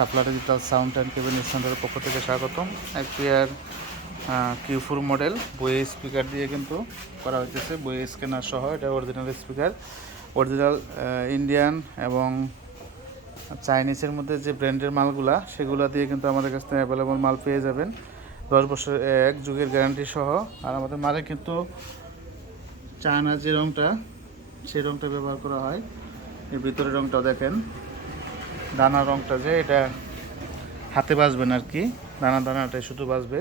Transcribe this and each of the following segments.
Shapla digital sound and cabin সেন্টারের পক্ষ থেকে স্বাগতম। এক্সপিআর Q4 মডেল বইয়ে স্পিকার দিয়ে কিন্তু করা হয়েছে, বইয়ে স্ক্যানার সহ। এটা অরিজিনাল স্পিকার, অরিজিনাল ইন্ডিয়ান এবং চাইনিজের মধ্যে যে ব্র্যান্ডের মালগুলা সেগুলো দিয়ে কিন্তু আমাদের কাছ থেকে অ্যাভেলেবল মাল পেয়ে যাবেন। 10 বছর 1 যুগের গ্যারান্টি সহ। আর আমাদের মালে কিন্তু চায়না যে রঙটা সেই রঙটা ব্যবহার করা হয়। এর ভিতরে রঙটা দেখেন, দানা রঙটা যে এটা হাতে বাজবেন আর কি, দানা দানাটাই শুধু বাজবে।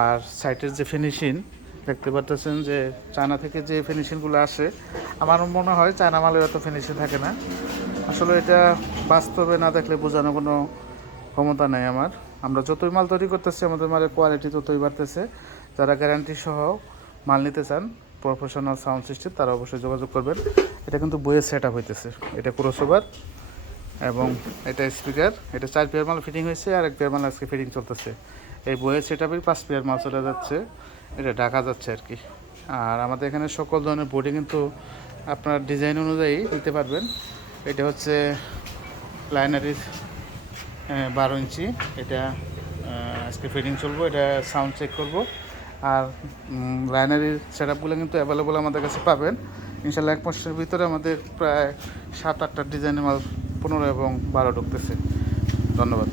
আর সাইটের যে ফিনিশিং দেখতে পারতেছেন যে চায়না থেকে যে ফিনিশিংগুলো আসে, আমার মনে হয় চায়না মালের এত ফিনিশিং থাকে না। আসলে এটা বাস্তবে না দেখলে বোঝানো কোনো ক্ষমতা নেই আমার। আমরা যতই মাল তৈরি করতেছি আমাদের মালের কোয়ালিটি ততই বাড়তেছে। যারা গ্যারান্টি সহ মাল নিতে চান, প্রফেশনাল সাউন্ড সিস্টেম, তারা অবশ্যই যোগাযোগ করবেন। এটা কিন্তু বইয়ের সেট আপ হইতেছে, এটা ক্রসওভার এবং এটা স্পিকার। এটা 4 পেয়ার মাল ফিটিং হয়েছে, আর 1 পেয়ার মাল আজকে ফিটিং চলতেছে। এই বইয়ের সেট আপের 5 পেয়ার মাল চলে যাচ্ছে, এটা ঢাকা যাচ্ছে আর কি। আর আমাদের এখানে সকল ধরনের বোর্ডে কিন্তু আপনার ডিজাইন অনুযায়ী নিতে পারবেন। এটা হচ্ছে লাইনারির 12 ইঞ্চি, এটা আজকে ফিটিং চলবো, এটা সাউন্ড চেক করব। আর লাইনারির সেট আপগুলো কিন্তু অ্যাভেলেবল আমাদের কাছে পাবেন ইনশাল্লাহ। 1 মাসের ভিতরে আমাদের প্রায় 7-8টা ডিজাইনের মাল 15 এবং 12 ঢুকতেছে। ধন্যবাদ।